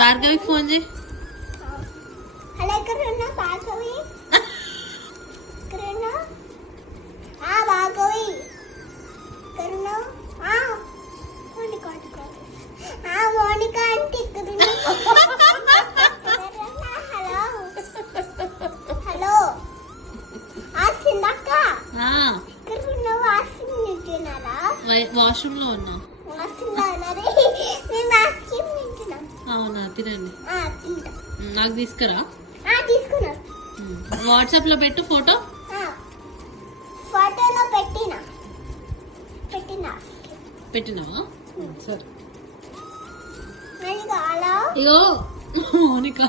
భార్గవికి phone చేయి. Hello ఎక్కడున్నా భార్గవి? ఎక్కడున్నా? భార్గవి ఎక్కడున్నా? మోనికా మోనికా అంటే ఎక్కడున్నా? హలో హలో సిందక్క ఎక్కడున్నా? వాష్రూమ్ లో ఉన్నా. అవునా, తినండి. నాకు తీసుకురా. వాట్సాప్ లో పెట్టు ఫోటో. ఫోటోలో పెట్టినా పెట్టినావా? సరే. ఇగో మోనిక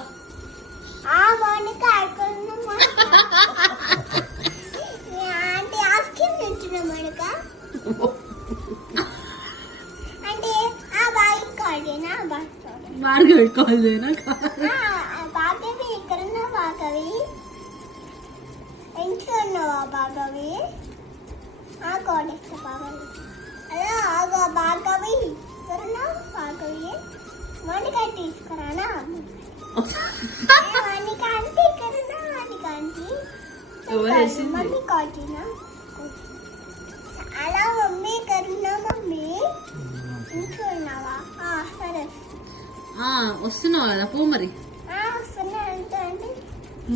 మోనిక అంటే ఆస్కిమ్ తింటున్నా మోనిక అంటే బాగా కాదేనా భార్గవి కాల్ చేయనా? భార్గవి ఎక్కడున్నా భార్గవి? ఇంట్లో ఉన్నావా భార్గవి? కోడేస్తా భార్గవి. హలో భార్గవి ఎక్కడున్నా భార్గవి? మోనిక తీసుకురానా? మోనిక అంటే ఎక్కడున్నా? మోనిక అంటే మమ్మీ కాటినా? అలా మమ్మీ ఎక్కడున్నా? మమ్మీ ఇంట్లో ఉన్నావా? సరే వస్తున్నావు కదా, పో మరి. వస్తున్నా అంటే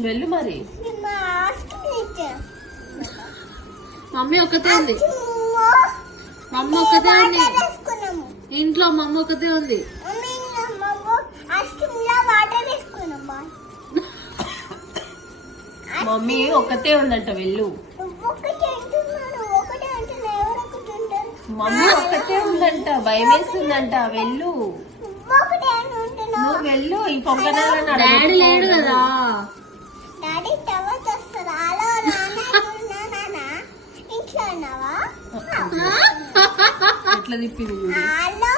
వెళ్ళు మరి. మా హాస్టల్ మమ్మీ ఒక్కతే ఉంది. మమ్మ ఒక్కతే ఉంది ఇంట్లో. మమ్మ ఒక్కతే ఉంది. మమ్మీ ఒక్కతే ఉందంట, వెళ్ళు. మమ్మీ ఒక్కతే ఉందంట, భయం వేస్తుందంట, వెళ్ళు. నువ్వు వెళ్ళు. ఈ పొంగనాలను డాడీ లేడు కదా. డాడీ తర్వాత వస్తుంది. హలో నాన్న ఇంట్లో ఉన్నావా? ఎట్లా తిప్పింది? హలో